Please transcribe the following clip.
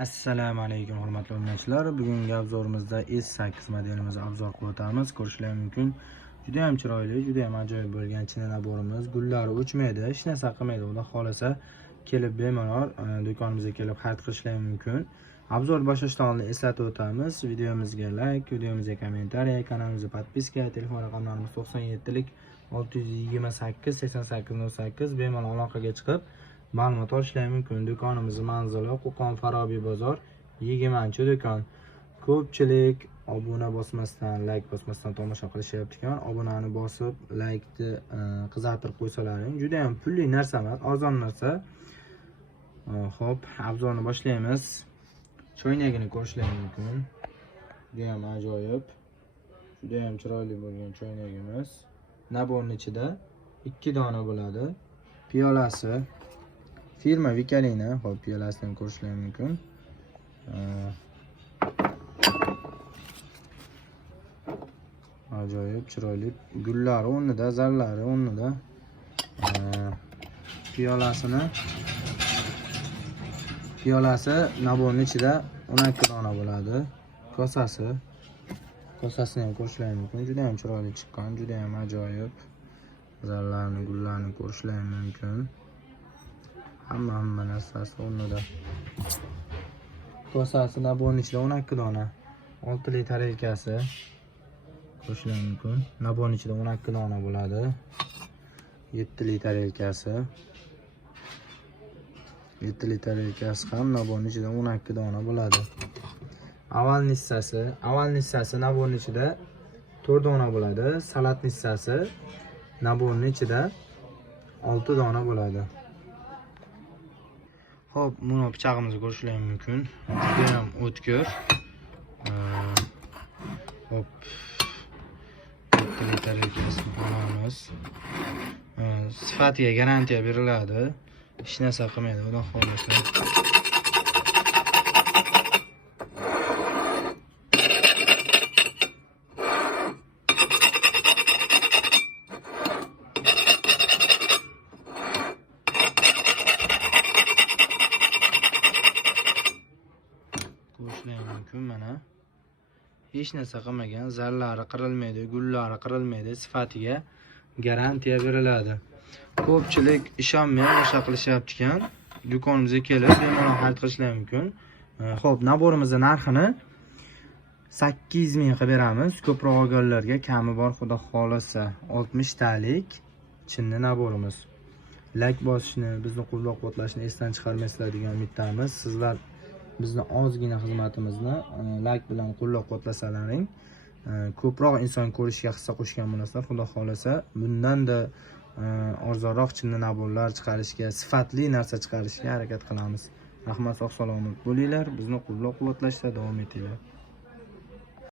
Assalomu alaykum hurmatli obunachilar. Bugungi obzorimizda S8 modelimizni obzor qilib o'tamiz. Ko'rishingiz mumkin. Juda ham chiroyli, juda ham ajoyib bo'lgan china naborimiz. Gullari o'chmaydi, hech narsa qilmaydi. Xudo xolasa kelib bemalol do'konimizga kelib xarid qilishingiz mumkin. Obzor boshlashdan oldin eslatib o'tamiz. Videomizga like, videomizga kommentariy, kanalimizga podpiska, telefon raqamlarimiz 97lik 628 8808 bemalol aloqaga chiqib ma'lumot olishingiz mumkin. Do'konimizning manzili Qo'qon Farobiy bozor 20-do'kon. Ko'pchilik obuna bosmasdan, like bosmasdan tomosha qilishyapti ekan. Obunani bosib, like'ni qizartirib qo'ysalaring. Juda ham pulli narsa emas, arzon narsa. Xo'p, obzorni boshlaymiz. Choynagini ko'rishingiz mumkin. Juda ham ajoyib. Juda ham chiroyli bo'lgan choynagimiz. Naborning ichida 2 dona bo'ladi. Piyolasi firma Vikalina, hop piyolasini ko'rishingiz mumkin. Ajoyib, chiroyli. Gullari o'rnida, zarlari o'rnida. Piyolasi naborning ichida 12 dona bo'ladi. Kosasini ham ko'rishingiz mumkin. Juda ham chiroyli chiqqan, juda ham ajoyib. Zarlarni, gullarni ko'rishingiz mumkin. Hamma narsasi o'rnida. Kosasi naborning ichida 12 dona. 6 litr tarelkasi. Ko'rishingiz mumkin. Naborning ichida 12 dona bo'ladi. 7 litr tarelkasi. 7 litr tarelkasi ham naborning ichida 12 dona bo'ladi. Avval nissasi naborning ichida 4 dona bo'ladi. Salat nissasi naborning ichida 6 dona bo'ladi. Xo'p, buni pichog'imizni ko'rishingiz mumkin. Juda ham o'tkir. Xo'p. Tarelkasini qo'yamiz. Sifatiga garantiya beriladi. Hech narsa qilmaydi, xudo xolasa. Ko'rishingiz mumkin mana. Hech narsa qilmagan, zarlari qirilmaydi, gullari qirilmaydi, sifatiga garantiya beriladi. Ko'pchilik ishonmay boshqa qilishyapti ekan. Do'konimizga kelib bemalol xarid qilishingiz mumkin. Xo'p, naborimizning narxini 8000 qilib beramiz. Ko'proq olganlarga kami bor, xudo xolasa 60 talik chinni naborimiz. Like bosishni, bizni qo'llab-quvvatlashni esdan chiqarmaysizlar degan umiddamiz. Sizlar bizni ozgina xizmatimizni like bilan qo'llab-quvvatlasalaring, ko'proq inson ko'rishga hissa qo'shgan bo'lasizlar. Xudo xolasa bundan-da arzonroq chinni naborlar chiqarishga, sifatli narsa chiqarishga harakat qilamiz. Rahmat, sog' salomat bo'linglar. Bizni qo'llab-quvvatlashda davom etinglar.